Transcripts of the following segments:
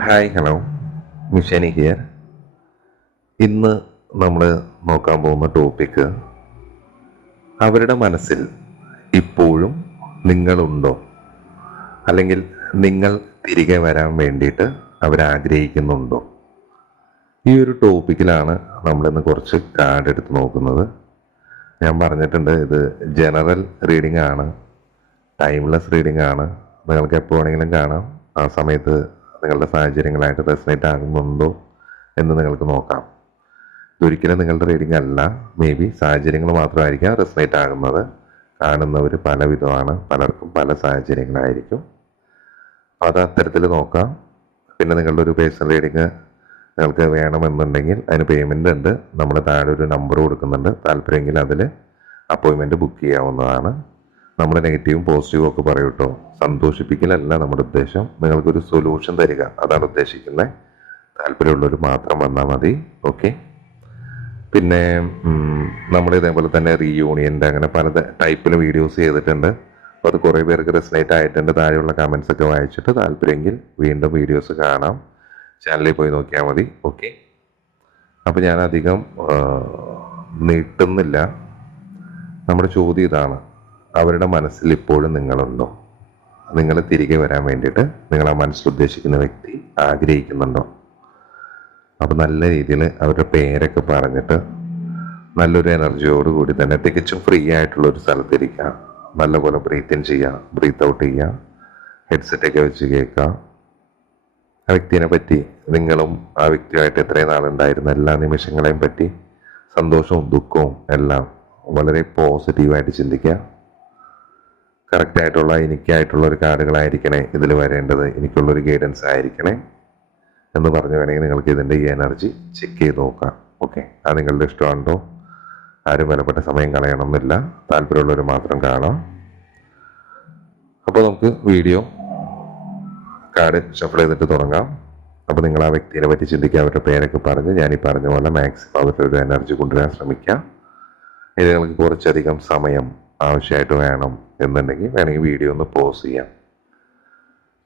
Hi hello. മിഷനി here ഇന്ന് നമ്മൾ നോക്കാൻ പോകുന്ന ടോപ്പിക്ക് അവരുടെ മനസ്സിൽ ഇപ്പോഴും നിങ്ങളുണ്ടോ? അല്ലെങ്കിൽ നിങ്ങൾ തിരികെ വരാൻ വേണ്ടിയിട്ട് അവരാഗ്രഹിക്കുന്നുണ്ടോ? ഈ ഒരു ടോപ്പിക്കിലാണ് നമ്മളിന്ന് കുറച്ച് കാർഡ് എടുത്ത് നോക്കുന്നത്. ഞാൻ പറഞ്ഞിട്ടുണ്ട് ഇത് ജനറൽ റീഡിംഗ് ആണ്. ടൈംലെസ് റീഡിംഗ് ആണ്. നിങ്ങൾക്ക് എപ്പോൾ വേണമെങ്കിലും കാണാം. ആ സമയത്ത് നിങ്ങളുടെ സാഹചര്യങ്ങളായിട്ട് റെസനേറ്റ് ആകുന്നുണ്ടോ എന്ന് നിങ്ങൾക്ക് നോക്കാം. ഇതൊരിക്കലും നിങ്ങളുടെ റീഡിംഗ് അല്ല. മേ ബി സാഹചര്യങ്ങൾ മാത്രമായിരിക്കാം റെസനേറ്റ് ആകുന്നത്. കാണുന്നവർ പല വിധമാണ് പലർക്കും പല സാഹചര്യങ്ങളായിരിക്കും. അപ്പോൾ അത് അത്തരത്തിൽ നോക്കാം. പിന്നെ നിങ്ങളുടെ ഒരു പേഴ്സണൽ റീഡിങ് നിങ്ങൾക്ക് വേണമെന്നുണ്ടെങ്കിൽ അതിന് പേയ്മെന്റ് ഉണ്ട്. നമ്മൾ താഴെ ഒരു നമ്പർ കൊടുക്കുന്നുണ്ട്. താല്പര്യമെങ്കിൽ അതിൽ അപ്പോയിൻമെന്റ് ബുക്ക് ചെയ്യാവുന്നതാണ്. നമ്മൾ നെഗറ്റീവും പോസിറ്റീവും ഒക്കെ പറയും കേട്ടോ. സന്തോഷിപ്പിക്കലല്ല നമ്മുടെ ഉദ്ദേശം. നിങ്ങൾക്കൊരു സൊല്യൂഷൻ തരിക. അതാണ് ഉദ്ദേശിക്കുന്നത് താല്പര്യമുള്ളവർ മാത്രം വന്നാൽ മതി. ഓക്കെ പിന്നെ നമ്മൾ ഇതേപോലെ തന്നെ റീയൂണിയന്റെ അങ്ങനെ പല ടൈപ്പിൽ വീഡിയോസ് ചെയ്തിട്ടുണ്ട്. അപ്പോൾ അത് കുറേ പേർക്ക് റെസനേറ്റ് ആയിട്ടുണ്ട്. താഴെയുള്ള കമൻസ് ഒക്കെ വായിച്ചിട്ട് താല്പര്യമെങ്കിൽ വീണ്ടും വീഡിയോസ് കാണാം. ചാനലിൽ പോയി നോക്കിയാൽ മതി. ഓക്കെ അപ്പോൾ ഞാൻ അധികം നീട്ടുന്നില്ല. നമ്മുടെ ചോദ്യം ഇതാണ്. അവരുടെ മനസ്സിൽ ഇപ്പോഴും നിങ്ങളുണ്ടോ? നിങ്ങൾ തിരികെ വരാൻ വേണ്ടിയിട്ട് നിങ്ങളെ മനസ്സിൽ ഉദ്ദേശിക്കുന്ന വ്യക്തി ആഗ്രഹിക്കുന്നുണ്ടോ? അപ്പം നല്ല രീതിയിൽ അവരുടെ പേരൊക്കെ പറഞ്ഞിട്ട് നല്ലൊരു എനർജിയോട് കൂടി തന്നെ തികച്ചും ഫ്രീ ആയിട്ടുള്ള ഒരു സ്ഥലത്തിരിക്കുക നല്ലപോലെ ബ്രീത്ത് ഇൻ ചെയ്യുക ബ്രീത്ത് ഔട്ട് ചെയ്യുക ഹെഡ്സെറ്റൊക്കെ വെച്ച് കേൾക്കുക. ആ വ്യക്തിനെ പറ്റി നിങ്ങളും ആ വ്യക്തിയുമായിട്ട് എത്രയും നാളുണ്ടായിരുന്ന എല്ലാ നിമിഷങ്ങളെയും പറ്റി സന്തോഷവും ദുഃഖവും എല്ലാം വളരെ പോസിറ്റീവായിട്ട് ചിന്തിക്കുക. കറക്റ്റായിട്ടുള്ള എനിക്കായിട്ടുള്ള ഒരു കാർഡുകളായിരിക്കണേ ഇതിൽ വരേണ്ടത് എനിക്കുള്ളൊരു ഗൈഡൻസ് ആയിരിക്കണേ എന്ന് പറഞ്ഞു വേണമെങ്കിൽ നിങ്ങൾക്ക് ഇതിന്റെ ഈ എനർജി ചെക്ക് ചെയ്ത് നോക്കാം. ഓക്കെ അത് നിങ്ങളുടെ ഇഷ്ടമാണോ? ആരും വിലപ്പെട്ട സമയം കളയണമെന്നില്ല. താല്പര്യമുള്ളവർ മാത്രം കാണാം. അപ്പോൾ നമുക്ക് വീഡിയോ കാർഡ് ഷഫിൾ ചെയ്തിട്ട് തുടങ്ങാം. അപ്പോൾ നിങ്ങൾ ആ വ്യക്തിയെ പറ്റി ചിന്തിക്കുക അവരുടെ പേരൊക്കെ പറഞ്ഞ് ഞാൻ ഈ പറഞ്ഞ പോലെ മാക്സിമം അവരുടെ ഒരു എനർജി കൊണ്ടുവരാൻ ശ്രമിക്കാം. ഇത് നിങ്ങൾക്ക് കുറച്ചധികം സമയം ആവശ്യമായിട്ട് വേണം. എന്നുണ്ടെങ്കിൽ വേണമെങ്കിൽ വീഡിയോ ഒന്ന് പോസ് ചെയ്യാം.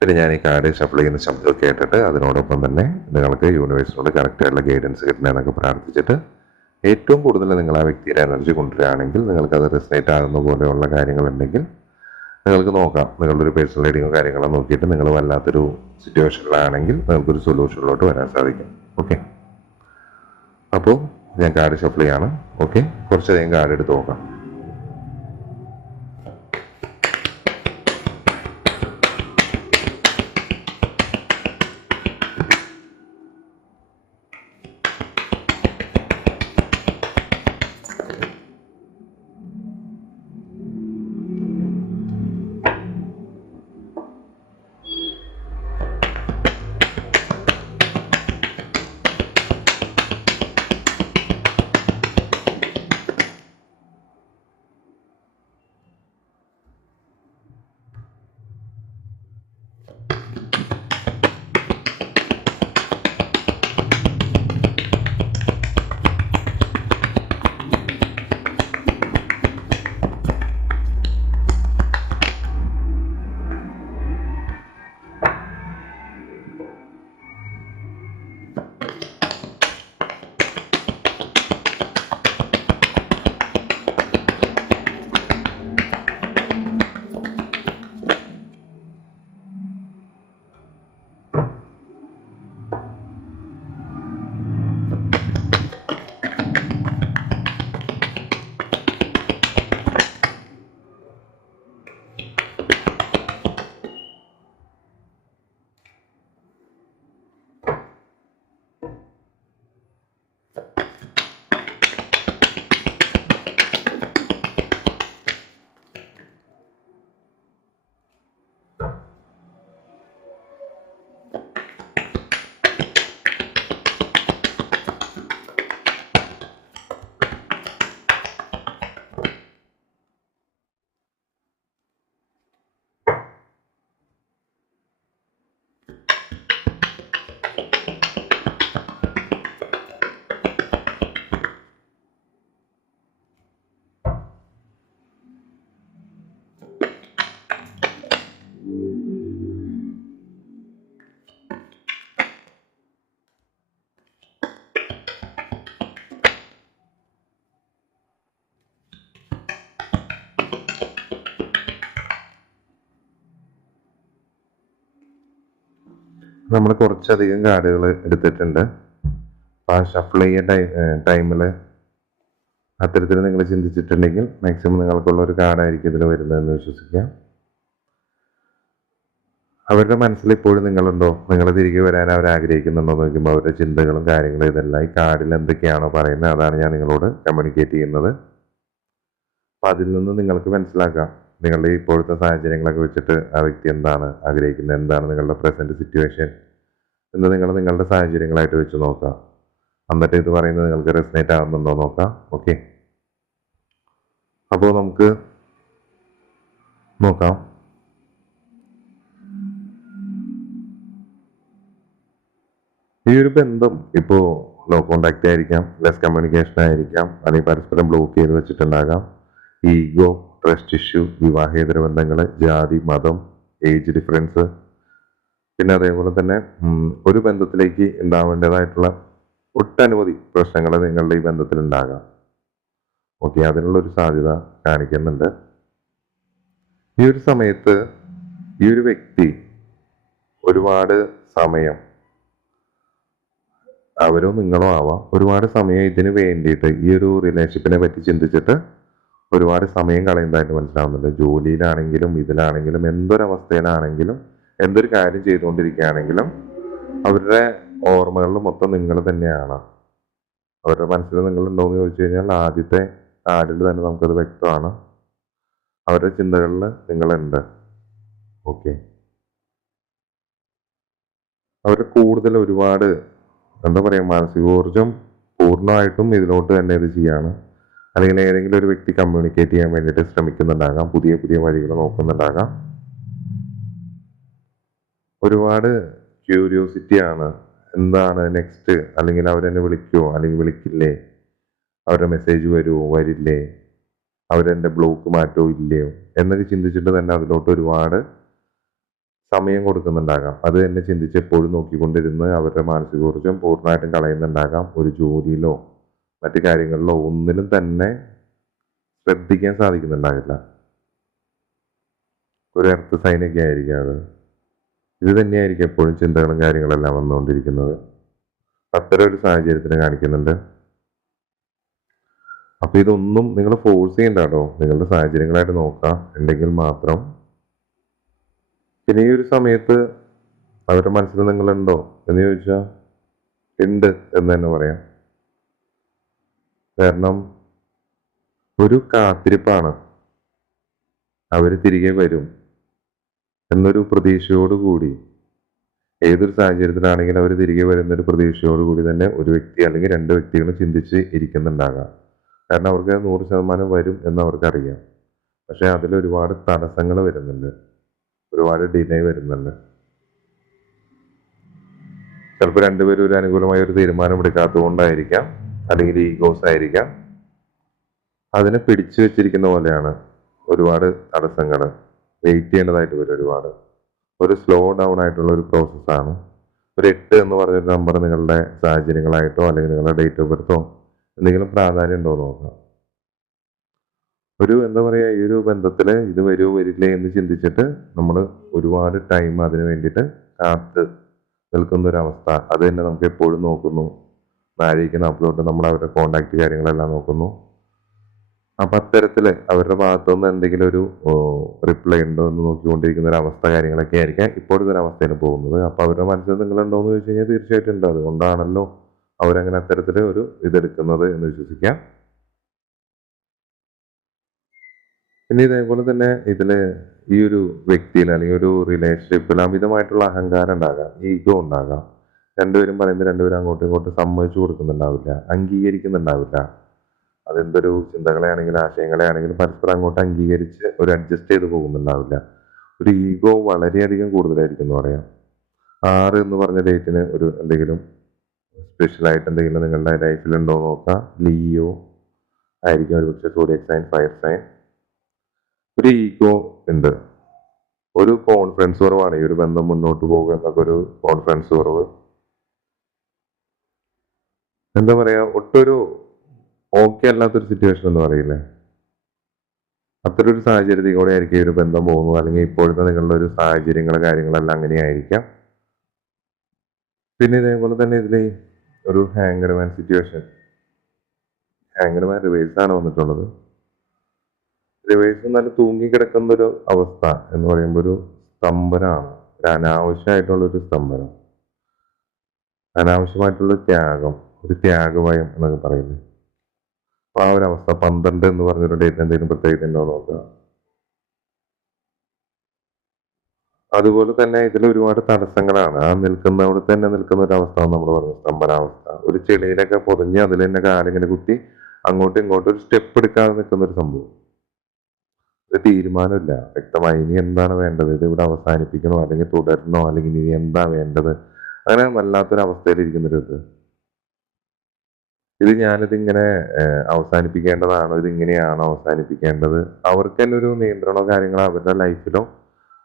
പിന്നെ ഞാൻ ഈ കാർഡ് ഷഫിൾ ചെയ്യുന്ന ശബ്ദമൊക്കെ കേട്ടിട്ട് അതിനോടൊപ്പം തന്നെ നിങ്ങൾക്ക് യൂണിവേഴ്സിനോട് കറക്റ്റായിട്ടുള്ള ഗൈഡൻസ് കിട്ടണമെന്നൊക്കെ പ്രാർത്ഥിച്ചിട്ട് ഏറ്റവും കൂടുതൽ നിങ്ങൾ ആ വ്യക്തിയുടെ എനർജി കൊണ്ടുവരികയാണെങ്കിൽ നിങ്ങൾക്ക് അത് റിസനേറ്റ് ആകുന്ന പോലെയുള്ള കാര്യങ്ങളുണ്ടെങ്കിൽ നിങ്ങൾക്ക് നോക്കാം. നിങ്ങളുടെ ഒരു പേഴ്സണൽ റീഡിങ്ങോ കാര്യങ്ങളോ നോക്കിയിട്ട് നിങ്ങൾ വല്ലാത്തൊരു സിറ്റുവേഷനിലാണെങ്കിൽ നിങ്ങൾക്കൊരു സൊല്യൂഷനിലോട്ട് വരാൻ സാധിക്കും. ഓക്കെ അപ്പോൾ ഞാൻ കാർഡ് ഷഫിൾ ചെയ്യാണ് ഓക്കെ കുറച്ചധികം കാർഡ് എടുത്ത് നോക്കാം. നമ്മൾ കുറച്ചധികം കാർഡുകൾ എടുത്തിട്ടുണ്ട്. ആ ഷഫിൾ ചെയ്യ ടൈമിൽ അത്തരത്തിൽ നിങ്ങൾ ചിന്തിച്ചിട്ടുണ്ടെങ്കിൽ മാക്സിമം നിങ്ങൾക്കുള്ള ഒരു കാർഡായിരിക്കും ഇതിൽ വരുന്നതെന്ന് വിശ്വസിക്കാം അവരുടെ മനസ്സിൽ ഇപ്പോഴും നിങ്ങളുണ്ടോ? നിങ്ങൾ തിരികെ വരാൻ അവർ ആഗ്രഹിക്കുന്നുണ്ടോ നോക്കുമ്പോൾ അവരുടെ ചിന്തകളും കാര്യങ്ങളും ഇതെല്ലാം ഈ കാർഡിൽ എന്തൊക്കെയാണോ പറയുന്നത് അതാണ് ഞാൻ നിങ്ങളോട് കമ്മ്യൂണിക്കേറ്റ് ചെയ്യുന്നത്. അപ്പം അതിൽ നിന്ന് നിങ്ങൾക്ക് മനസ്സിലാക്കാം. നിങ്ങളുടെ ഇപ്പോഴത്തെ സാഹചര്യങ്ങളൊക്കെ വെച്ചിട്ട് ആ വ്യക്തി എന്താണ് ആഗ്രഹിക്കുന്നത്? എന്താണ് നിങ്ങളുടെ പ്രസന്റ് സിറ്റുവേഷൻ എന്ന് നിങ്ങൾ നിങ്ങളുടെ സാഹചര്യങ്ങളായിട്ട് വെച്ച് നോക്കുക എന്നിട്ട് ഇത് പറയുന്നത് നിങ്ങൾക്ക് റെസിനേറ്റ് ആകുന്നുണ്ടോ നോക്കാം. ഓക്കെ അപ്പോൾ നമുക്ക് നോക്കാം. ഈ ഒരു ബന്ധം ഇപ്പോൾ ലോ കോണ്ടാക്റ്റ് ആയിരിക്കാം ലെസ് കമ്മ്യൂണിക്കേഷൻ ആയിരിക്കാം അല്ലെങ്കിൽ പരസ്പരം ബ്ലോക്ക് ചെയ്ത് വെച്ചിട്ടുണ്ടാകാം. ഈഗോ ട്രസ്റ്റ് ഇഷ്യൂ വിവാഹേതര ബന്ധങ്ങൾ ജാതി മതം ഏജ് ഡിഫറൻസ് പിന്നെ അതേപോലെ തന്നെ ഒരു ബന്ധത്തിലേക്ക് ഉണ്ടാവേണ്ടതായിട്ടുള്ള ഒട്ടനവധി പ്രശ്നങ്ങൾ നിങ്ങളുടെ ഈ ബന്ധത്തിൽ ഉണ്ടാകാം. ഓക്കെ അതിനുള്ള ഒരു സാധ്യത കാണിക്കുന്നുണ്ട്. ഈ ഒരു സമയത്ത് ഈ ഒരു വ്യക്തി ഒരുപാട് സമയം അവരോ നിങ്ങളോ ആവാം ഒരുപാട് സമയം ഇതിന് വേണ്ടിയിട്ട് ഈ ഒരു റിലേഷൻഷിപ്പിനെ പറ്റി ചിന്തിച്ചിട്ട് ഒരുപാട് സമയം കളയുന്നതായിട്ട് മനസ്സിലാവുന്നുണ്ട്. ജോലിയിലാണെങ്കിലും ഇതിലാണെങ്കിലും എന്തൊരവസ്ഥയിലാണെങ്കിലും എന്തൊരു കാര്യം ചെയ്തുകൊണ്ടിരിക്കുകയാണെങ്കിലും അവരുടെ ഓർമ്മകളിൽ മൊത്തം നിങ്ങൾ തന്നെയാണ്. അവരുടെ മനസ്സിൽ നിങ്ങൾ ഉണ്ടോ എന്ന് ചോദിച്ചു കഴിഞ്ഞാൽ ആദ്യത്തെ ആടിൽ തന്നെ നമുക്കത് വ്യക്തമാണ്. അവരുടെ ചിന്തകളിൽ നിങ്ങളുണ്ട്. ഓക്കെ. അവർ കൂടുതൽ ഒരുപാട് എന്താ പറയുക മാനസികോർജം പൂർണമായിട്ടും ഇതിലോട്ട് തന്നെ ഇത് ചെയ്യാണ്. അല്ലെങ്കിൽ ഏതെങ്കിലും ഒരു വ്യക്തി കമ്മ്യൂണിക്കേറ്റ് ചെയ്യാൻ വേണ്ടിയിട്ട് ശ്രമിക്കുന്നുണ്ടാകാം. പുതിയ പുതിയ വഴികൾ നോക്കുന്നുണ്ടാകാം. ഒരുപാട് ക്യൂരിയോസിറ്റി ആണ്. എന്താണ് നെക്സ്റ്റ് അല്ലെങ്കിൽ അവരെന്നെ വിളിക്കുമോ അല്ലെങ്കിൽ വിളിക്കില്ലേ? അവരുടെ മെസ്സേജ് വരുമോ വരില്ലേ? അവരെന്റെ ബ്ലോക്ക് മാറ്റോ? ഇല്ലയോ എന്നൊക്കെ ചിന്തിച്ചിട്ട് തന്നെ അതിലോട്ട് ഒരുപാട് സമയം കൊടുക്കുന്നുണ്ടാകാം. അത് തന്നെ ചിന്തിച്ച് എപ്പോഴും നോക്കിക്കൊണ്ടിരുന്ന് അവരുടെ മാനസികോർജം പൂർണമായിട്ടും കളയുന്നുണ്ടാകാം. ഒരു ജോലിയിലോ മറ്റു കാര്യങ്ങളിലോ ഒന്നിലും തന്നെ ശ്രദ്ധിക്കാൻ സാധിക്കുന്നുണ്ടാകില്ല. ഒരു എർത്ത് സൈനൊക്കെ ആയിരിക്കും അത്. ഇത് തന്നെയായിരിക്കും എപ്പോഴും ചിന്തകളും കാര്യങ്ങളെല്ലാം വന്നുകൊണ്ടിരിക്കുന്നത്. അത്തരം ഒരു സാഹചര്യത്തിന് കാണിക്കുന്നുണ്ട്. അപ്പൊ ഇതൊന്നും നിങ്ങൾ ഫോഴ്സ് ചെയ്യണ്ട കേട്ടോ നിങ്ങളുടെ സാഹചര്യങ്ങളായിട്ട് നോക്കാം. ഉണ്ടെങ്കിൽ മാത്രം. പിന്നെ ഈ ഒരു സമയത്ത് അവരുടെ മനസ്സിൽ നിങ്ങളുണ്ടോ എന്ന് ചോദിച്ചാൽ ഉണ്ട് എന്ന് തന്നെ പറയാം. കാരണം ഒരു കാത്തിരിപ്പാണ്. അവർ തിരികെ വരും. എന്നൊരു പ്രതീക്ഷയോടുകൂടി. ഏതൊരു സാഹചര്യത്തിലാണെങ്കിലും അവർ തിരികെ വരുന്ന ഒരു പ്രതീക്ഷയോടുകൂടി തന്നെ ഒരു വ്യക്തി അല്ലെങ്കിൽ രണ്ട് വ്യക്തികളും ചിന്തിച്ച് ഇരിക്കുന്നുണ്ടാകാം. കാരണം അവർക്ക് നൂറ് ശതമാനം വരും എന്ന് അവർക്കറിയാം. പക്ഷേ അതിൽ ഒരുപാട് തടസ്സങ്ങൾ വരുന്നുണ്ട്. ഒരുപാട് ഡിലേ വരുന്നുണ്ട്. ചിലപ്പോൾ രണ്ടുപേരും ഒരു അനുകൂലമായ ഒരു തീരുമാനം എടുക്കാത്തത് കൊണ്ടായിരിക്കാം അല്ലെങ്കിൽ ഈഗോസ് ആയിരിക്കാം. അതിനെ പിടിച്ചു വെച്ചിരിക്കുന്ന പോലെയാണ് ഒരുപാട് തടസ്സങ്ങൾ. വെയിറ്റ് ചെയ്യേണ്ടതായിട്ട് വരും ഒരുപാട്. ഒരു സ്ലോ ഡൗൺ ആയിട്ടുള്ള ഒരു പ്രോസസ്സാണ് ഒരു എട്ട് എന്ന് പറഞ്ഞൊരു നമ്പർ നിങ്ങളുടെ സാഹചര്യങ്ങളായിട്ടോ അല്ലെങ്കിൽ നിങ്ങളുടെ ഡേറ്റ് ഓഫ് ബർത്തോ എന്തെങ്കിലും പ്രാധാന്യം ഉണ്ടോ എന്ന് നോക്കാം. ഒരു എന്താ പറയുക ഈ ഒരു ബന്ധത്തിൽ ഇത് വരുമോ വരില്ലേ എന്ന് ചിന്തിച്ചിട്ട് നമ്മൾ ഒരുപാട് ടൈം അതിന് വേണ്ടിയിട്ട് കാത്ത് നിൽക്കുന്ന ഒരു അവസ്ഥ. അത് തന്നെ നമുക്ക് എപ്പോഴും നോക്കുന്നു. നാഴിക്കുന്ന അപ്ലോട്ട് നമ്മൾ അവരുടെ കോണ്ടാക്ട് കാര്യങ്ങളെല്ലാം നോക്കുന്നു. അപ്പൊ അത്തരത്തിൽ അവരുടെ ഭാഗത്തുനിന്ന് എന്തെങ്കിലും ഒരു റിപ്ലൈ ഉണ്ടോ എന്ന് നോക്കിക്കൊണ്ടിരിക്കുന്ന ഒരു അവസ്ഥ കാര്യങ്ങളൊക്കെ ആയിരിക്കാം ഇപ്പോഴത്തെ ഒരു അവസ്ഥയിൽ പോകുന്നത്. അപ്പൊ അവരുടെ മനസ്സിൽ നിങ്ങൾ ഉണ്ടോ എന്ന് ചോദിച്ചു കഴിഞ്ഞാൽ തീർച്ചയായിട്ടും ഉണ്ട്. അതുകൊണ്ടാണല്ലോ അവരങ്ങനെ അത്തരത്തിൽ ഒരു ഇതെടുക്കുന്നത് എന്ന് വിശ്വസിക്കാം. പിന്നെ ഇതേപോലെ തന്നെ ഇതിൽ ഈ ഒരു വ്യക്തിയിൽ അല്ലെങ്കിൽ ഒരു റിലേഷൻഷിപ്പിൽ അമിതമായിട്ടുള്ള അഹങ്കാരം ഉണ്ടാകാം ഈഗോ ഉണ്ടാകാം. രണ്ടുപേരും പറയുന്നത് രണ്ടുപേരും അങ്ങോട്ടും ഇങ്ങോട്ടും സമ്മതിച്ചു കൊടുക്കുന്നുണ്ടാവില്ല അംഗീകരിക്കുന്നുണ്ടാവില്ല. അതെന്തൊരു ചിന്തകളെ ആണെങ്കിലും ആശയങ്ങളെ ആണെങ്കിലും പരസ്പരം അങ്ങോട്ട് അംഗീകരിച്ച് ഒരു അഡ്ജസ്റ്റ് ചെയ്ത് പോകുന്നുണ്ടാവില്ല. ഒരു ഈഗോ വളരെയധികം കൂടുതലായിരിക്കും എന്ന് പറയാം. ആറ് എന്ന് പറഞ്ഞ ഡേറ്റിന് ഒരു എന്തെങ്കിലും സ്പെഷ്യൽ ആയിട്ട് എന്തെങ്കിലും നിങ്ങളുടെ എന്ന് നോക്കാം. ലിയോ ആയിരിക്കും ഒരു പക്ഷേ സോഡിയക് സൈൻ ഫയർ സൈൻ ഒരു ഈഗോ ഉണ്ട്. ഒരു കോൺഫിഡൻസ് കുറവാണ്. ഈ ഒരു ബന്ധം മുന്നോട്ട് പോകുക എന്നൊക്കെ ഒരു കോൺഫിഡൻസ് കുറവ്. എന്താ പറയാ? ഒട്ടൊരു ഓക്കെ അല്ലാത്തൊരു സിറ്റുവേഷൻ എന്ന് പറയില്ലേ അത്തരം ഒരു സാഹചര്യത്തിൽ കൂടെ ആയിരിക്കും ഒരു ബന്ധം പോകുന്നത്. അല്ലെങ്കിൽ ഇപ്പോഴത്തെ നിങ്ങളുടെ ഒരു സാഹചര്യങ്ങൾ കാര്യങ്ങളെല്ലാം അങ്ങനെയായിരിക്കാം. പിന്നെ ഇതേപോലെ തന്നെ ഇതിൽ ഒരു ഹാങ്കർമാൻ സിറ്റുവേഷൻ ഹാങ്കർമാൻ ആണ് വന്നിട്ടുള്ളത്. റിവേഴ്സ് നല്ല തൂങ്ങിക്കിടക്കുന്ന ഒരു അവസ്ഥ എന്ന് പറയുമ്പോൾ ഒരു സ്തംഭനമാണ് ഒരു അനാവശ്യമായിട്ടുള്ള ഒരു സ്തംഭനം. അനാവശ്യമായിട്ടുള്ള ത്യാഗം. ഒരു ത്യാഗഭയം എന്നൊക്കെ പറയുന്നത്. അപ്പൊ ആ ഒരു അവസ്ഥ പന്ത്രണ്ട് എന്ന് പറഞ്ഞൊരു ഡേറ്റ് എന്തെങ്കിലും പ്രത്യേകത ഉണ്ടോ നോക്കുക. അതുപോലെ തന്നെ ഇതിൽ ഒരുപാട് തടസ്സങ്ങളാണ്. ആ നിൽക്കുന്ന അവിടെ തന്നെ നിൽക്കുന്ന ഒരു അവസ്ഥ നമ്മൾ പറഞ്ഞു സ്തംഭനാവസ്ഥ. ഒരു ചെളിയിലൊക്കെ പൊതിഞ്ഞ് അതിൽ തന്നെ കാലിങ്ങനെ കുത്തി അങ്ങോട്ടും ഇങ്ങോട്ടും ഒരു സ്റ്റെപ്പ് എടുക്കാതെ നിൽക്കുന്ന ഒരു സംഭവം. ഒരു തീരുമാനമില്ല. വ്യക്തമായി ഇനി എന്താണ് വേണ്ടത്? ഇത് ഇവിടെ അവസാനിപ്പിക്കണോ? അല്ലെങ്കിൽ തുടരണോ? അല്ലെങ്കിൽ ഇനി എന്താ വേണ്ടത്? അങ്ങനെ വല്ലാത്തൊരു അവസ്ഥയിലിരിക്കുന്ന ഒരു ഇത് ഇത് ഞാനിത് ഇങ്ങനെ അവസാനിപ്പിക്കേണ്ടതാണോ. ഇത് ഇങ്ങനെയാണോ അവസാനിപ്പിക്കേണ്ടത്. അവർക്ക് തന്നെ ഒരു നിയന്ത്രണമോ കാര്യങ്ങളോ അവരുടെ ലൈഫിലോ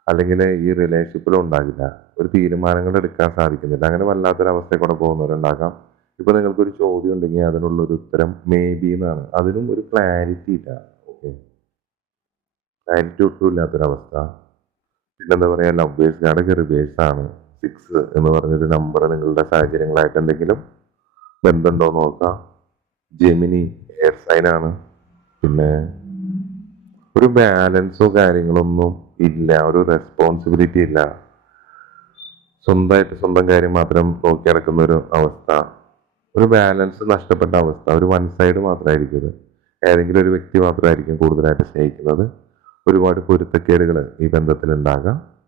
അല്ലെങ്കിൽ ഈ റിലേഷൻഷിപ്പിലോ ഉണ്ടാകില്ല. ഒരു തീരുമാനങ്ങൾ എടുക്കാൻ സാധിക്കുന്നില്ല. അങ്ങനെ വല്ലാത്തൊരു അവസ്ഥയിൽ കൂടെ പോകുന്നവരുണ്ടാകാം. ഇപ്പൊ നിങ്ങൾക്കൊരു ചോദ്യം ഉണ്ടെങ്കിൽ അതിനുള്ള ഒരു ഉത്തരം മേ ബി എന്നാണ്. അതിനും ഒരു ക്ലാരിറ്റി ഇല്ല. ഓക്കെ ക്ലാരിറ്റി ഒട്ടും ഇല്ലാത്തൊരവസ്ഥ. പിന്നെന്താ പറയാ? ലവ് ബേസ് കാർഡ് റിവേഴ്സ് ആണ്. സിക്സ് എന്ന് പറഞ്ഞൊരു നമ്പർ നിങ്ങളുടെ സാഹചര്യങ്ങളായിട്ട് എന്തെങ്കിലും ബന്ധമുണ്ടോ എന്ന് നോക്കാം. ജെമിനി എയർ സൈൻ ആണ്. പിന്നെ ഒരു ബാലൻസോ കാര്യങ്ങളൊന്നും ഇല്ല. ഒരു റെസ്പോൺസിബിലിറ്റി ഇല്ല. സ്വന്തമായിട്ട് സ്വന്തം കാര്യം മാത്രം നോക്കി നടക്കുന്ന ഒരു അവസ്ഥ. ഒരു ബാലൻസ് നഷ്ടപ്പെട്ട അവസ്ഥ. ഒരു വൺ സൈഡ് മാത്രമായിരിക്കും ഏതെങ്കിലും ഒരു വ്യക്തി മാത്രമായിരിക്കും കൂടുതലായിട്ട് സ്നേഹിക്കുന്നത്. ഒരുപാട് പൊരുത്തക്കേടുകൾ ഈ ബന്ധത്തിൽ ഉണ്ടാകാം.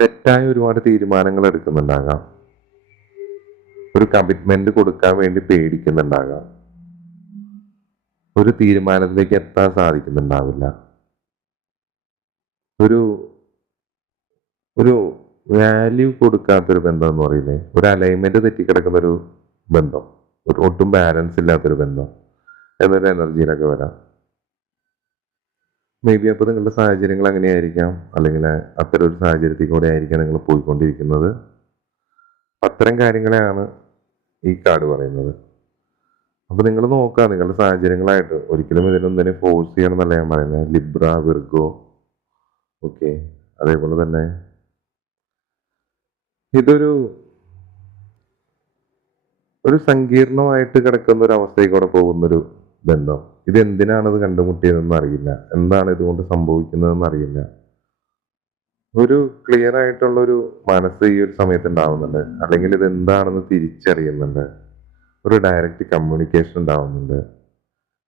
തെറ്റായ ഒരുപാട് തീരുമാനങ്ങൾ എടുക്കുന്നുണ്ടാകാം. ഒരു കമ്മിറ്റ്മെന്റ് കൊടുക്കാൻ വേണ്ടി പേടിക്കുന്നുണ്ടാകാം. ഒരു തീരുമാനത്തിലേക്ക് എത്താൻ സാധിക്കുന്നുണ്ടാവില്ല. ഒരു ഒരു വാല്യൂ കൊടുക്കാത്തൊരു ബന്ധം എന്ന് പറയുന്നത് ഒരു അലൈൻമെന്റ് തെറ്റിക്കിടക്കുന്ന ഒരു ബന്ധം ഒരു ഒട്ടും ബാലൻസ് ഇല്ലാത്തൊരു ബന്ധം എന്നൊരു എനർജിയിലൊക്കെ വരാം. മേ ബി അപ്പോൾ നിങ്ങളുടെ സാഹചര്യങ്ങൾ അങ്ങനെയായിരിക്കാം. അല്ലെങ്കിൽ അത്തരം ഒരു സാഹചര്യത്തിൽ കൂടെ ആയിരിക്കാം നിങ്ങൾ പോയിക്കൊണ്ടിരിക്കുന്നത്. അത്തരം കാര്യങ്ങളെയാണ് ഈ കാർഡ് പറയുന്നത്. അപ്പൊ നിങ്ങൾ നോക്കുക നിങ്ങളുടെ സാഹചര്യങ്ങളായിട്ട്. ഒരിക്കലും ഇതിനൊന്നിനെ ഫോഴ്സ് ചെയ്യണം എന്നല്ല ഞാൻ പറയുന്നത് ലിബ്ര വിർഗോ ഓക്കെ അതേപോലെ തന്നെ ഇതൊരു ഒരു സങ്കീർണമായിട്ട് കിടക്കുന്ന ഒരു അവസ്ഥയിൽ കൂടെ പോകുന്നൊരു ബന്ധം. ഇത് എന്തിനാണ് ഇത് കണ്ടുമുട്ടിയതെന്ന് അറിയില്ല. എന്താണ് ഇതുകൊണ്ട് സംഭവിക്കുന്നതെന്ന് അറിയില്ല. ഒരു ക്ലിയർ ആയിട്ടുള്ള ഒരു മനസ്സ് ഈ ഒരു സമയത്ത് ഉണ്ടാവുന്നുണ്ട് അല്ലെങ്കിൽ ഇത് എന്താണെന്ന് തിരിച്ചറിയുന്നുണ്ട്. ഒരു ഡയറക്റ്റ് കമ്മ്യൂണിക്കേഷൻ ഉണ്ടാവുന്നുണ്ട്.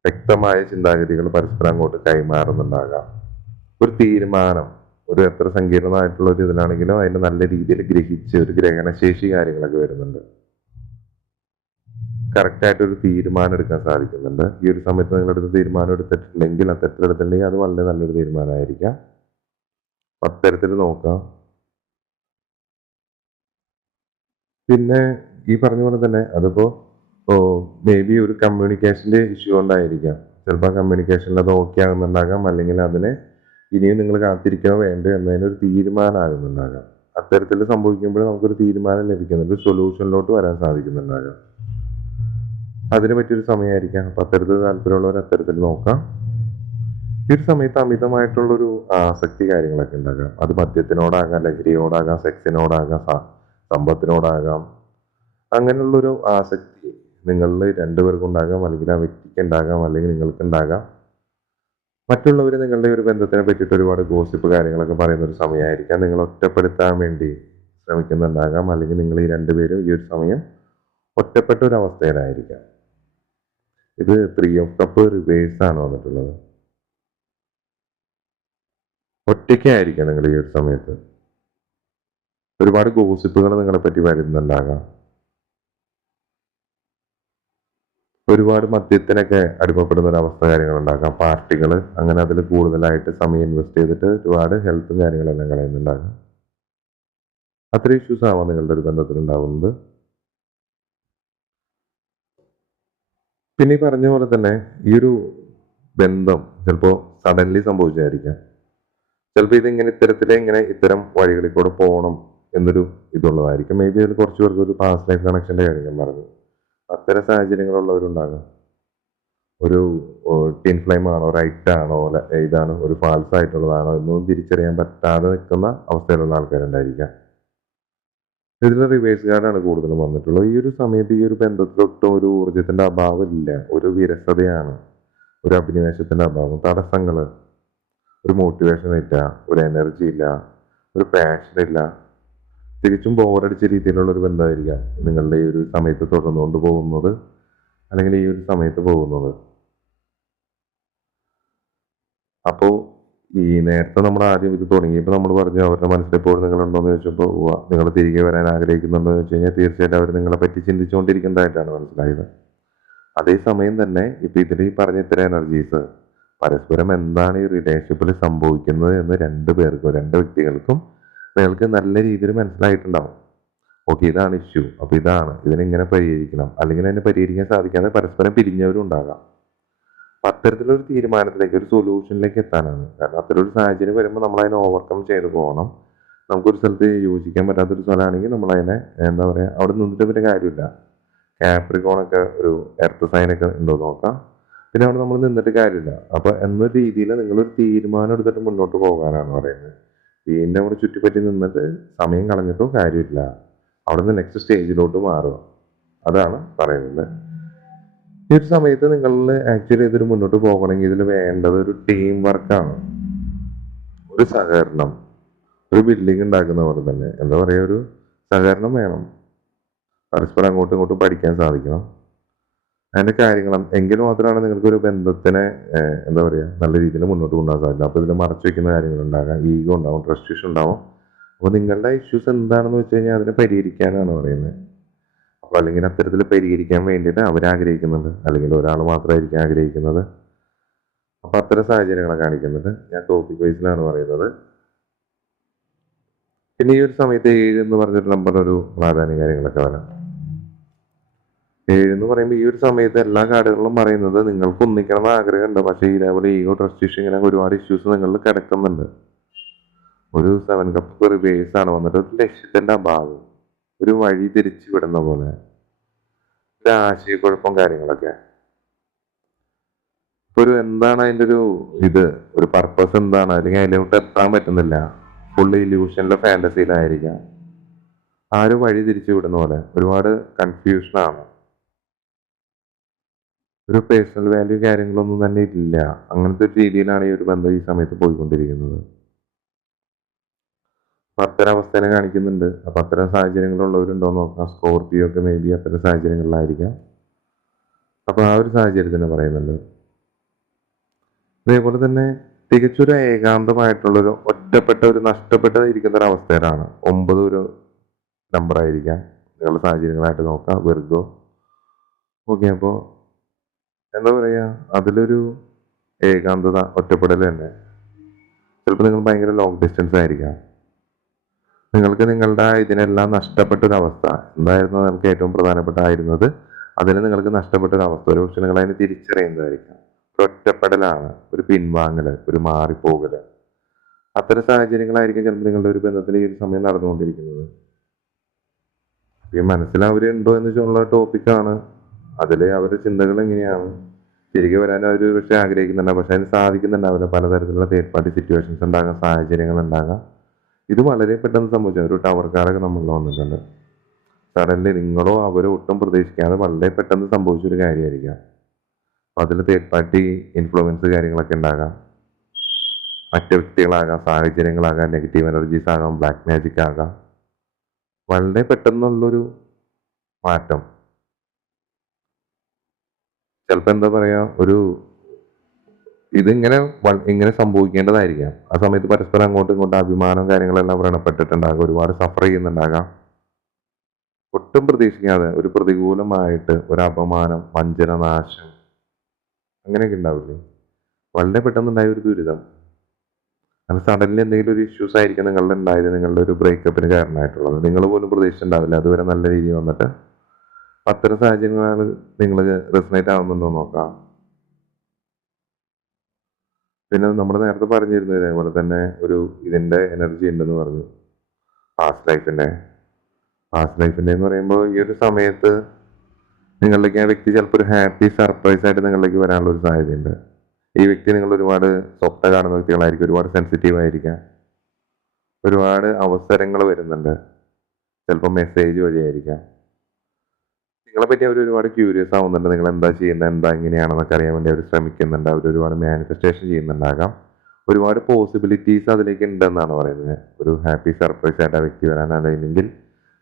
വ്യക്തമായ ചിന്താഗതികൾ പരസ്പരം അങ്ങോട്ട് കൈമാറുന്നുണ്ടാകാം. ഒരു തീരുമാനം ഒരു എത്ര സങ്കീർണമായിട്ടുള്ള ഒരു ഇതിലാണെങ്കിലും അതിനെ നല്ല രീതിയിൽ ഗ്രഹിച്ച് ഒരു ഗ്രഹണശേഷി കാര്യങ്ങളൊക്കെ വരുന്നുണ്ട്. കറക്റ്റായിട്ട് ഒരു തീരുമാനം എടുക്കാൻ സാധിക്കുന്നുണ്ട്. ഈ ഒരു സമയത്ത് നിങ്ങളെടുത്ത് തീരുമാനം എടുത്തിട്ടുണ്ടെങ്കിൽ അത് തെറ്റിലെടുത്തിട്ടുണ്ടെങ്കിൽ അത് വളരെ നല്ലൊരു തീരുമാനമായിരിക്കാം. അത്തരത്തിൽ നോക്കാം. പിന്നെ ഈ പറഞ്ഞ പോലെ തന്നെ അതിപ്പോ മേ ബി ഒരു കമ്മ്യൂണിക്കേഷന്റെ ഇഷ്യൂ ഉണ്ടായിരിക്കാം ചിലപ്പോൾ കമ്മ്യൂണിക്കേഷനിൽ അത് ഓക്കെ ആകുന്നുണ്ടാകാം. അല്ലെങ്കിൽ അതിനെ ഇനിയും നിങ്ങൾ കാത്തിരിക്കണോ വേണ്ടോ എന്നതിനൊരു തീരുമാനമാകുന്നുണ്ടാകാം. അത്തരത്തിൽ സംഭവിക്കുമ്പോൾ നമുക്കൊരു തീരുമാനം ലഭിക്കുന്നുണ്ട്. ഒരു സൊല്യൂഷനിലോട്ട് വരാൻ സാധിക്കുന്നുണ്ടാകാം. അതിന് പറ്റിയൊരു സമയമായിരിക്കാം. അപ്പൊ അത്തരത്തിൽ താല്പര്യമുള്ളവർ അത്തരത്തിൽ നോക്കാം. ഈ ഒരു സമയത്ത് അമിതമായിട്ടുള്ളൊരു ആസക്തി കാര്യങ്ങളൊക്കെ ഉണ്ടാകാം അത് മദ്യത്തിനോടാകാം ലഹരിയോടാകാം സെക്സിനോടാകാം സമ്പത്തിനോടാകാം. അങ്ങനെയുള്ളൊരു ആസക്തി നിങ്ങളിൽ രണ്ടുപേർക്കും ഉണ്ടാകാം അല്ലെങ്കിൽ ആ വ്യക്തിക്ക് ഉണ്ടാകാം അല്ലെങ്കിൽ നിങ്ങൾക്ക് ഉണ്ടാകാം മറ്റുള്ളവർ നിങ്ങളുടെ ഒരു ബന്ധത്തിനെ പറ്റിയിട്ട് ഒരുപാട് ഗോസിപ്പ് കാര്യങ്ങളൊക്കെ പറയുന്ന ഒരു സമയമായിരിക്കാം. നിങ്ങൾ ഒറ്റപ്പെടുത്താൻ വേണ്ടി ശ്രമിക്കുന്നുണ്ടാകാം. അല്ലെങ്കിൽ നിങ്ങൾ ഈ രണ്ടുപേരും ഈ ഒരു സമയം ഒറ്റപ്പെട്ട ഒരു അവസ്ഥയിലായിരിക്കാം ഇത് ത്രീ ഓഫ് കപ്പ് റിവേഴ്സ് ആണ് വന്നിട്ടുള്ളത്. ഒറ്റയ്ക്കായിരിക്കാം നിങ്ങൾ ഈ ഒരു സമയത്ത്. ഒരുപാട് ഗോസിപ്പുകൾ നിങ്ങളെ പറ്റി വരുന്നുണ്ടാകാം. ഒരുപാട് മദ്യത്തിനൊക്കെ അടിമപ്പെടുന്ന ഒരു അവസ്ഥ കാര്യങ്ങളുണ്ടാകാം. പാർട്ടികൾ അങ്ങനെ അതിൽ കൂടുതലായിട്ട് സമയം ഇൻവെസ്റ്റ് ചെയ്തിട്ട് ഒരുപാട് ഹെൽത്തും കാര്യങ്ങളെല്ലാം കളയുന്നുണ്ടാകാം. അത്ര ഇഷ്യൂസ് ആവാം നിങ്ങളുടെ ഒരു ബന്ധത്തിലുണ്ടാവുന്നത്. പിന്നെ ഈ പറഞ്ഞ പോലെ തന്നെ ഈ ഒരു ബന്ധം ചിലപ്പോൾ സഡൻലി സംഭവിച്ചായിരിക്കാം. ചിലപ്പോൾ ഇതിങ്ങനെ ഇത്തരത്തിലെ ഇങ്ങനെ ഇത്തരം വഴികളിൽ കൂടെ പോകണം എന്നൊരു ഇതുള്ളതായിരിക്കും. മേ ബി അതിൽ കുറച്ച് പേർക്ക് ഒരു പാസ്റ്റ് ലൈഫ് കണക്ഷന്റെ കാര്യം ഞാൻ പറഞ്ഞു. അത്തരം സാഹചര്യങ്ങളുള്ളവരുണ്ടാകാം. ഒരു ടിൻ ഫ്ലെയിം ആണോ റൈറ്റ് ആണോ ഇതാണ് ഒരു ഫാൾസ് ആയിട്ടുള്ളതാണോ എന്നൊന്നും തിരിച്ചറിയാൻ പറ്റാതെ നിൽക്കുന്ന അവസ്ഥയിലുള്ള ആൾക്കാരുണ്ടായിരിക്കാം. ഇതിൽ റിവേഴ്സ് കാർഡാണ് കൂടുതലും വന്നിട്ടുള്ളത്. ഈ ഒരു സമയത്ത് ഈ ഒരു ബന്ധത്തിലൊട്ടും ഒരു ഊർജത്തിന്റെ അഭാവം ഇല്ല. ഒരു വിരസതയാണ്. ഒരു അഭിനിവേശത്തിന്റെ അഭാവം. തടസ്സങ്ങൾ. ഒരു മോട്ടിവേഷൻ ഇല്ല ഒരു എനർജി ഇല്ല ഒരു പാഷൻ ഇല്ല. തിരിച്ചും ബോറടിച്ച രീതിയിലുള്ള ഒരു ബന്ധമായിരിക്കാം നിങ്ങളുടെ ഈ ഒരു സമയത്ത് തുടർന്നുകൊണ്ട് പോകുന്നത് അല്ലെങ്കിൽ ഈ ഒരു സമയത്ത് പോകുന്നത്. അപ്പോൾ ഈ നേരത്തെ നമ്മൾ ആദ്യം ഇത് തുടങ്ങിയപ്പോൾ നമ്മൾ പറഞ്ഞു അവരുടെ മനസ്സിൽ എപ്പോഴും നിങ്ങളുണ്ടോയെന്ന് ചോദിച്ചപ്പോൾ നിങ്ങൾ തിരികെ വരാൻ ആഗ്രഹിക്കുന്നുണ്ടോ എന്ന് വെച്ച് കഴിഞ്ഞാൽ തീർച്ചയായിട്ടും അവർ നിങ്ങളെ പറ്റി ചിന്തിച്ചുകൊണ്ടിരിക്കുന്നതായിട്ടാണ് മനസ്സിലായത്. അതേസമയം തന്നെ ഇപ്പം ഇതിൽ ഈ പറഞ്ഞ ഇത്ര എനർജീസ് പരസ്പരം എന്താണ് ഈ റിലേഷൻഷിപ്പിൽ സംഭവിക്കുന്നത് എന്ന് രണ്ട് പേർക്കും രണ്ട് വ്യക്തികൾക്കും നിങ്ങൾക്ക് നല്ല രീതിയിൽ മനസ്സിലായിട്ടുണ്ടാവും. ഓക്കെ ഇതാണ് ഇഷ്യൂ അപ്പോൾ ഇതാണ്. ഇതിനെങ്ങനെ പരിഹരിക്കണം. അല്ലെങ്കിൽ അതിനെ പരിഹരിക്കാൻ സാധിക്കാതെ പരസ്പരം പിരിഞ്ഞവരും ഉണ്ടാകാം അപ്പം അത്തരത്തിലൊരു തീരുമാനത്തിലേക്ക് ഒരു സൊല്യൂഷനിലേക്ക് എത്താനാണ്. കാരണം അത്തരമൊരു സാഹചര്യം വരുമ്പോൾ നമ്മൾ അതിനെ ഓവർകം ചെയ്ത് പോകണം. നമുക്കൊരു സ്ഥലത്ത് യോജിക്കാൻ പറ്റാത്തൊരു സ്ഥലമാണെങ്കിൽ നമ്മൾ അതിനെ എന്താ പറയുക അവിടെ നിന്നിട്ട് പിന്നെ കാര്യമില്ല. കാപ്രിക്കോണൊക്കെ ഒരു എർത്ത് സൈനൊക്കെ ഉണ്ടോ നോക്കാം. പിന്നെ അവിടെ നമ്മൾ നിന്നിട്ട് കാര്യമില്ല. അപ്പൊ എന്ന രീതിയിൽ നിങ്ങളൊരു തീരുമാനം എടുത്തിട്ട് മുന്നോട്ട് പോകാനാണ് പറയുന്നത്. വീണ്ടും അവിടെ ചുറ്റിപ്പറ്റി നിന്നിട്ട് സമയം കളഞ്ഞിട്ടും കാര്യമില്ല. അവിടെ നിന്ന് നെക്സ്റ്റ് സ്റ്റേജിലോട്ട് മാറുക. അതാണ് പറയുന്നത്. ഈ ഒരു സമയത്ത് നിങ്ങളിൽ ആക്ച്വലി ഇതിൽ മുന്നോട്ട് പോകണമെങ്കിൽ ഇതിൽ വേണ്ടത് ഒരു ടീം വർക്കാണ് ഒരു സഹകരണം. ഒരു ബിൽഡിംഗ് ഉണ്ടാക്കുന്ന പോലെ തന്നെ. എന്താ പറയുക ഒരു സഹകരണം വേണം. പരസ്പരം അങ്ങോട്ടും ഇങ്ങോട്ടും പഠിക്കാൻ സാധിക്കണം. അതിന്റെ കാര്യങ്ങൾ എങ്കിൽ മാത്രമാണ് നിങ്ങൾക്ക് ഒരു ബന്ധത്തിനെ എന്താ പറയുക നല്ല രീതിയിൽ മുന്നോട്ട് കൊണ്ടുപോകാൻ സാധിക്കും അപ്പോൾ ഇതിൽ മറച്ചു വെക്കുന്ന കാര്യങ്ങൾ ഉണ്ടാകാം ഈഗോ ഉണ്ടാവും ട്രസ്റ്റ് ഇഷ്യൂ ഉണ്ടാവും. അപ്പോൾ നിങ്ങളുടെ ഇഷ്യൂസ് എന്താണെന്ന് വെച്ച് കഴിഞ്ഞാൽ അതിനെ പരിഹരിക്കാനാണ് പറയുന്നത്. അപ്പോൾ അല്ലെങ്കിൽ അത്തരത്തിൽ പരിഹരിക്കാൻ വേണ്ടിയിട്ട് അവരാഗ്രഹിക്കുന്നുണ്ട് അല്ലെങ്കിൽ ഒരാൾ മാത്രമായിരിക്കും ആഗ്രഹിക്കുന്നത്. അപ്പോൾ അത്തരം സാഹചര്യങ്ങളെ കാണിക്കുന്നുണ്ട്. ഞാൻ ടോപ്പിക് വൈസിലാണ് പറയുന്നത്. പിന്നെ ഈ ഒരു സമയത്ത് ഏഴ് എന്ന് പറഞ്ഞൊരു നമ്പർ ഒരു പ്രാധാന്യ കാര്യങ്ങളൊക്കെ വരാം. ഏഴ് എന്ന് പറയുമ്പോൾ ഈ ഒരു സമയത്ത് എല്ലാ കാർഡുകളിലും പറയുന്നത് നിങ്ങൾക്ക് ഒന്നിക്കണം എന്ന് ആഗ്രഹമുണ്ട്. പക്ഷേ ഇതേപോലെ ഈഗോ ട്രസ്റ്റ് ഇഷ്യൂ ഇങ്ങനെ ഒരുപാട് ഇഷ്യൂസ് നിങ്ങളിൽ കിടക്കുന്നുണ്ട്. ഒരു സെവൻ കപ്പ് റിവേഴ്സ് ആണ്. വന്നിട്ട് ഒരു ലക്ഷ്യത്തിന്റെ അഭാവം. ഒരു വഴി തിരിച്ചു വിടുന്ന പോലെ. ഒരു ആശയക്കുഴപ്പം കാര്യങ്ങളൊക്കെ. ഒരു എന്താണ് അതിന്റെ ഒരു ഇത്? ഒരു പർപ്പസ് എന്താണ്? അല്ലെങ്കിൽ അതിലോട്ട് എത്താൻ പറ്റുന്നില്ല. ഫുള്ള് ഇല്യൂഷനിലെ ഫാന്റസിയിലായിരിക്കാം ആ ഒരു വഴി തിരിച്ചു വിടുന്ന പോലെ. ഒരുപാട് കൺഫ്യൂഷനാണ് ഒരു പേഴ്സണൽ വാല്യൂ കാര്യങ്ങളൊന്നും തന്നെ ഇല്ല. അങ്ങനത്തെ ഒരു രീതിയിലാണ് ഈ ഒരു ബന്ധം ഈ സമയത്ത് പോയിക്കൊണ്ടിരിക്കുന്നത്. അപ്പൊ അത്തരം അവസ്ഥനെ കാണിക്കുന്നുണ്ട്. അപ്പൊ അത്തരം സാഹചര്യങ്ങളുള്ളവരുണ്ടോ നോക്കാം. സ്കോർപിയോ ഒക്കെ മേ ബി അത്തരം സാഹചര്യങ്ങളിലായിരിക്കാം. അപ്പൊ ആ ഒരു സാഹചര്യത്തിന് പറയുന്നുണ്ട്. അതേപോലെ തന്നെ തികച്ചൊരു ഏകാന്തമായിട്ടുള്ളൊരു ഒറ്റപ്പെട്ട ഒരു നഷ്ടപ്പെട്ടതായിരിക്കുന്ന ഒരു അവസ്ഥയിലാണ്. ഒമ്പത് ഒരു നമ്പർ ആയിരിക്കാം. നിങ്ങളുടെ സാഹചര്യങ്ങളായിട്ട് നോക്കാം. വെറുതോ ഓക്കെ അപ്പോൾ എന്താ പറയാ അതിലൊരു ഏകാന്തത ഒറ്റപ്പെടൽ തന്നെ. ചിലപ്പോൾ നിങ്ങൾ ഭയങ്കര ലോങ് ഡിസ്റ്റൻസ് ആയിരിക്കാം. നിങ്ങൾക്ക് നിങ്ങളുടെ ഇതിനെല്ലാം നഷ്ടപ്പെട്ട ഒരു അവസ്ഥ എന്തായിരുന്നു നിങ്ങൾക്ക് ഏറ്റവും പ്രധാനപ്പെട്ട ആയിരുന്നത്? അതിന് നിങ്ങൾക്ക് നഷ്ടപ്പെട്ട ഒരു പക്ഷെ നിങ്ങൾ അതിനെ തിരിച്ചറിയുന്നതായിരിക്കാം. ഒരു ഒറ്റപ്പെടലാണ് ഒരു പിൻവാങ്ങൽ ഒരു മാറിപ്പോകൽ. അത്തരം സാഹചര്യങ്ങളായിരിക്കും ചിലപ്പോൾ നിങ്ങളുടെ ഒരു ബന്ധത്തിൽ ഈ ഒരു സമയം നടന്നുകൊണ്ടിരിക്കുന്നത്. ഈ മനസ്സിലാവരുണ്ടോ ചോദിച്ചുള്ള ടോപ്പിക്കാണ് അതിൽ അവരുടെ ചിന്തകൾ എങ്ങനെയാണ്? തിരികെ വരാൻ അവർ പക്ഷെ ആഗ്രഹിക്കുന്നുണ്ടാവും പക്ഷെ അതിന് സാധിക്കുന്നുണ്ടാവില്ല. പലതരത്തിലുള്ള തേർഡ് പാർട്ടി സിറ്റുവേഷൻസ് ഉണ്ടാകാം സാഹചര്യങ്ങൾ ഉണ്ടാകാം. ഇത് വളരെ പെട്ടെന്ന് സംഭവിച്ചു. ഒരു ടവർക്കാരൊക്കെ നമ്മൾ വന്നിട്ടുണ്ട്. സഡൻലി നിങ്ങളോ അവരോ ഒട്ടും പ്രതീക്ഷിക്കാതെ വളരെ പെട്ടെന്ന് സംഭവിച്ച ഒരു കാര്യമായിരിക്കാം. അപ്പൊ അതിൽ തേർഡ് പാർട്ടി ഇൻഫ്ലുവൻസ് കാര്യങ്ങളൊക്കെ ഉണ്ടാകാം. മറ്റ് വ്യക്തികളാകാം സാഹചര്യങ്ങളാകാം നെഗറ്റീവ് എനർജീസ് ആകാം ബ്ലാക്ക് മാജിക് ആകാം. വളരെ പെട്ടെന്നുള്ളൊരു മാറ്റം. ചിലപ്പോൾ എന്താ പറയാ ഒരു ഇതിങ്ങനെ ഇങ്ങനെ സംഭവിക്കേണ്ടതായിരിക്കാം. ആ സമയത്ത് പരസ്പരം അങ്ങോട്ടും ഇങ്ങോട്ടും അഭിമാനം കാര്യങ്ങളെല്ലാം വ്രണപ്പെട്ടിട്ടുണ്ടാകാം ഒരുപാട് സഫർ ചെയ്യുന്നുണ്ടാകാം. ഒട്ടും പ്രതീക്ഷിക്കാതെ ഒരു പ്രതികൂലമായിട്ട് ഒരു അപമാനം വഞ്ചന നാശം അങ്ങനെയൊക്കെ ഉണ്ടാവില്ലേ? വളരെ പെട്ടെന്നുണ്ടായ ഒരു ദുരിതം. അത് സഡൻലി എന്തെങ്കിലും ഒരു ഇഷ്യൂസ് ആയിരിക്കും നിങ്ങളുടെ ഉണ്ടായത് നിങ്ങളുടെ ഒരു ബ്രേക്കപ്പിന് കാരണമായിട്ടുള്ളത്. നിങ്ങൾ പോലും പ്രതീക്ഷിച്ചിട്ടുണ്ടാവില്ല. അതുവരെ നല്ല രീതിയിൽ വന്നിട്ട് അത്തരം സാഹചര്യങ്ങളാണ് നിങ്ങൾ റെസിനേറ്റ് ആവുന്നുണ്ടോ നോക്കാം. പിന്നെ നമ്മൾ നേരത്തെ പറഞ്ഞിരുന്നു ഇതേപോലെ തന്നെ ഒരു ഇതിന്റെ എനർജി ഉണ്ടെന്ന് പറഞ്ഞു. പാസ്റ്റ് ലൈഫിന്റെ പാസ്റ്റ് ലൈഫിന്റെ എന്ന് പറയുമ്പോൾ ഈ ഒരു സമയത്ത് നിങ്ങളിലേക്ക് ആ വ്യക്തി ചിലപ്പോൾ ഒരു ഹാപ്പി സർപ്രൈസ് ആയിട്ട് നിങ്ങളിലേക്ക് വരാനുള്ള ഒരു സാധ്യതയുണ്ട് ഈ വ്യക്തി നിങ്ങൾ ഒരുപാട് സ്വപ്ന കാണുന്ന വ്യക്തികളായിരിക്കും ഒരുപാട് സെൻസിറ്റീവ് ആയിരിക്കാം. ഒരുപാട് അവസരങ്ങൾ വരുന്നുണ്ട്. ചിലപ്പോൾ മെസ്സേജ് വഴിയായിരിക്കാം. നിങ്ങളെ പറ്റി അവർ ഒരുപാട് ക്യൂരിയസ് ആവുന്നുണ്ട്. നിങ്ങൾ എന്താ ചെയ്യുന്നത് എന്താ എങ്ങനെയാണെന്നൊക്കെ അറിയാൻ വേണ്ടി അവർ ശ്രമിക്കുന്നുണ്ട്. അവർ ഒരുപാട് മാനിഫെസ്റ്റേഷൻ ചെയ്യുന്നുണ്ടാകാം. ഒരുപാട് പോസിബിലിറ്റീസ് അതിലേക്ക് ഉണ്ടെന്നാണ് പറയുന്നത്. ഒരു ഹാപ്പി സർപ്രൈസ് ആയിട്ട് ആ വ്യക്തി വരാൻ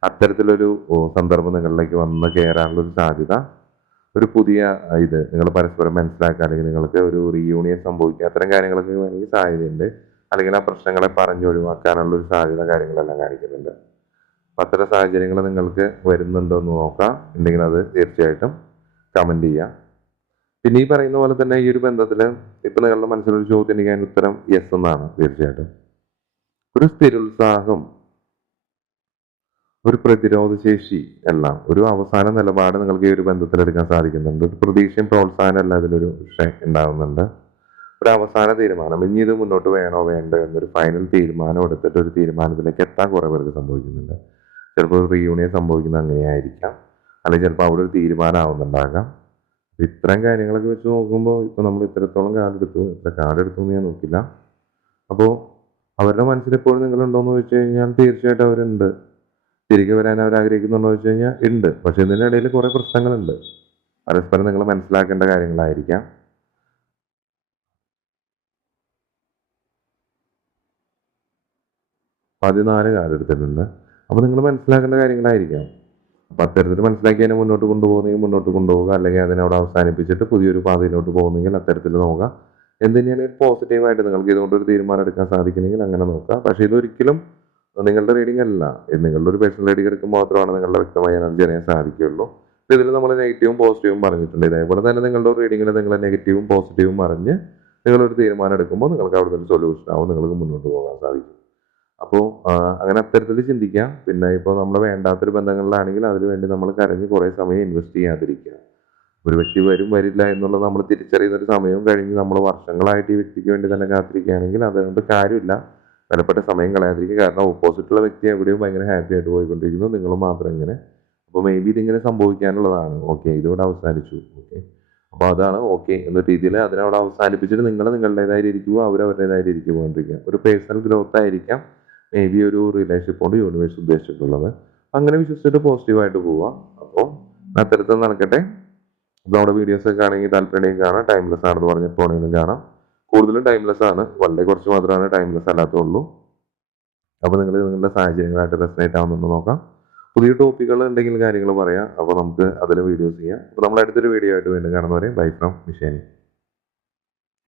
അത്തരത്തിലൊരു സന്ദർഭം നിങ്ങളിലേക്ക് വന്ന് കയറാനുള്ള ഒരു സാധ്യത ഒരു പുതിയ ഇത് നിങ്ങൾ പരസ്പരം മനസ്സിലാക്കുക അല്ലെങ്കിൽ നിങ്ങൾക്ക് ഒരു റീയൂണിയൻ സംഭവിക്കുക അത്തരം കാര്യങ്ങളൊക്കെ വേണമെങ്കിൽ സാധ്യതയുണ്ട്. അല്ലെങ്കിൽ ആ പ്രശ്നങ്ങളെ പറഞ്ഞു ഒഴിവാക്കാനുള്ള ഒരു സാധ്യത കാര്യങ്ങളെല്ലാം കാണിക്കുന്നുണ്ട്. അത്തരം സാഹചര്യങ്ങൾ നിങ്ങൾക്ക് വരുന്നുണ്ടോ എന്ന് നോക്കാം. ഉണ്ടെങ്കിൽ അത് തീർച്ചയായിട്ടും കമന്റ് ചെയ്യാം. പിന്നെ ഈ പറയുന്ന പോലെ തന്നെ ഈ ഒരു ബന്ധത്തിൽ ഇപ്പം നിങ്ങളുടെ മനസ്സിലൊരു ചോദ്യം എനിക്ക് അതിന് ഉത്തരം യെസ് എന്നാണ് തീർച്ചയായിട്ടും. ഒരു സ്ഥിരോത്സാഹം ഒരു പ്രതിരോധശേഷി എല്ലാം ഒരു അവസാന നിലപാട് നിങ്ങൾക്ക് ഈ ഒരു ബന്ധത്തിൽ എടുക്കാൻ സാധിക്കുന്നുണ്ട്. ഒരു പ്രതീക്ഷയും പ്രോത്സാഹനം എല്ലാം പക്ഷേ ഉണ്ടാകുന്നുണ്ട് ഒരു അവസാന തീരുമാനം ഇനി ഇത് മുന്നോട്ട് വേണോ വേണ്ടോ എന്നൊരു ഫൈനൽ തീരുമാനം എടുത്തിട്ട് ഒരു തീരുമാനത്തിലേക്ക് എത്താൻ കുറേ പേർക്ക് സംഭവിക്കുന്നുണ്ട്. ചിലപ്പോൾ റീയൂണിയൻ സംഭവിക്കുന്നത് അങ്ങനെയായിരിക്കാം. അല്ലെങ്കിൽ ചിലപ്പോൾ അവിടെ ഒരു തീരുമാനം ആവുന്നുണ്ടാകാം ഇത്തരം കാര്യങ്ങളൊക്കെ വെച്ച് നോക്കുമ്പോൾ ഇപ്പോൾ നമ്മൾ ഇത്രത്തോളം കാലെടുത്തു. ഇത്ര കാലെടുത്തു എന്ന് ഞാൻ നോക്കില്ല. അപ്പോൾ അവരുടെ മനസ്സിൽ എപ്പോഴും നിങ്ങളുണ്ടോയെന്ന് വെച്ച് കഴിഞ്ഞാൽ തീർച്ചയായിട്ടും അവരുണ്ട്. തിരികെ വരാൻ അവർ ആഗ്രഹിക്കുന്നുണ്ടോ എന്ന് വെച്ച് കഴിഞ്ഞാൽ ഉണ്ട്. പക്ഷെ ഇതിനിടയിൽ കുറേ പ്രശ്നങ്ങളുണ്ട്. പരസ്പരം നിങ്ങൾ മനസ്സിലാക്കേണ്ട കാര്യങ്ങളായിരിക്കാം. പതിനാല് കാർഡ് എടുത്തിട്ടുണ്ട് അപ്പോൾ നിങ്ങൾ മനസ്സിലാക്കേണ്ട കാര്യങ്ങളായിരിക്കാം. അപ്പം അത്തരത്തിൽ മനസ്സിലാക്കി അതിനെ മുന്നോട്ട് കൊണ്ടുപോകുന്നെങ്കിൽ മുന്നോട്ട് കൊണ്ടുപോകുക അല്ലെങ്കിൽ അതിനെ അവിടെ അവസാനിപ്പിച്ചിട്ട് പുതിയൊരു പാതയിലോട്ട് പോകുന്നെങ്കിൽ അത്തരത്തിൽ നോക്കുക. എന്തിനാണെങ്കിൽ പോസിറ്റീവായിട്ട് നിങ്ങൾക്ക് ഇതുകൊണ്ട് ഒരു തീരുമാനം എടുക്കാൻ സാധിക്കുന്നെങ്കിൽ അങ്ങനെ നോക്കുക. പക്ഷേ ഇതൊരിക്കലും നിങ്ങളുടെ റീഡിംഗ് അല്ല. നിങ്ങളുടെ ഒരു പേഴ്സണൽ റീഡിംഗ് എടുക്കുമ്പോൾ മാത്രമാണ് നിങ്ങളുടെ വ്യക്തമായ എനർജി അറിയാൻ സാധിക്കുകയുള്ളൂ. ഇതിൽ നമ്മൾ നെഗറ്റീവും പോസിറ്റീവും പറഞ്ഞിട്ടുണ്ട്. ഇതേപോലെ തന്നെ നിങ്ങളുടെ റീഡിങ്ങിൽ നിങ്ങൾ നെഗറ്റീവും പോസിറ്റീവും പറഞ്ഞ് നിങ്ങളൊരു തീരുമാനം എടുക്കുമ്പോൾ നിങ്ങൾക്ക് അവിടെ നിന്ന് സൊല്യൂഷൻ ആവും. നിങ്ങൾക്ക് മുന്നോട്ട് പോകാൻ സാധിക്കും. അപ്പോൾ അങ്ങനെ അത്തരത്തിൽ ചിന്തിക്കാം. പിന്നെ ഇപ്പോൾ നമ്മൾ വേണ്ടാത്തൊരു ബന്ധങ്ങളിലാണെങ്കിൽ അതിന് വേണ്ടി നമ്മൾ കരഞ്ഞ് കുറേ സമയം ഇൻവെസ്റ്റ് ചെയ്യാതിരിക്കുക. ഒരു വ്യക്തി വരും വരില്ല എന്നുള്ളത് നമ്മൾ തിരിച്ചറിയുന്ന ഒരു സമയവും കഴിഞ്ഞ് നമ്മൾ വർഷങ്ങളായിട്ട് ഈ വ്യക്തിക്ക് വേണ്ടി തന്നെ കാത്തിരിക്കുകയാണെങ്കിൽ അതുകൊണ്ട് കാര്യമില്ല. വിലപ്പെട്ട സമയം കളയാതിരിക്കുക. കാരണം ഓപ്പോസിറ്റുള്ള വ്യക്തി എവിടെയും ഭയങ്കര ഹാപ്പി ആയിട്ട് പോയിക്കൊണ്ടിരിക്കുന്നു. നിങ്ങൾ മാത്രം ഇങ്ങനെ. അപ്പോൾ മേ ബി ഇതിങ്ങനെ സംഭവിക്കാനുള്ളതാണ്. ഓക്കെ ഇതിവിടെ അവസാനിച്ചു. ഓക്കെ അപ്പോൾ അതാണ് ഓക്കെ എന്ന രീതിയിൽ അതിനവിടെ അവസാനിപ്പിച്ചിട്ട് നിങ്ങൾ നിങ്ങളുടേതായ അവരവരുടേതായിരിക്കും അവർ ഒരു പേഴ്സണൽ ഗ്രോത്ത് ആയിരിക്കാം. മേ ബി ഒരു റിലേഷൻഷിപ്പ് കൊണ്ട് യൂണിവേഴ്സ് ഉദ്ദേശിച്ചിട്ടുള്ളത്. അങ്ങനെ വിശ്വസിച്ചിട്ട് പോസിറ്റീവായിട്ട് പോവുക അപ്പോൾ അത്തരത്തിൽ നടക്കട്ടെ. അപ്പോൾ നമ്മുടെ വീഡിയോസ് ഒക്കെ ആണെങ്കിൽ താല്പര്യം കാണാം. ടൈംലെസ് ആണെന്ന് പറഞ്ഞപ്പോഴെങ്കിലും കാണാം. കൂടുതലും ടൈംലെസ് ആണ്. വളരെ കുറച്ച് മാത്രമാണ് ടൈംലെസ് അല്ലാത്തുള്ളൂ. അപ്പോൾ നിങ്ങൾ നിങ്ങളുടെ സാഹചര്യങ്ങളായിട്ട് റെസനേറ്റ് ആവുന്നുണ്ടോ നോക്കാം. പുതിയ ടോപ്പിക്കുകൾ ഉണ്ടെങ്കിൽ കാര്യങ്ങൾ പറയാം. അപ്പോൾ നമുക്ക് അതിൽ വീഡിയോസ് ചെയ്യാം. അപ്പോൾ നമ്മൾ അടുത്തൊരു വീഡിയോ ആയിട്ട് വീണ്ടും കാണുന്നവരെ ബൈ ഫ്രം മിഷേനി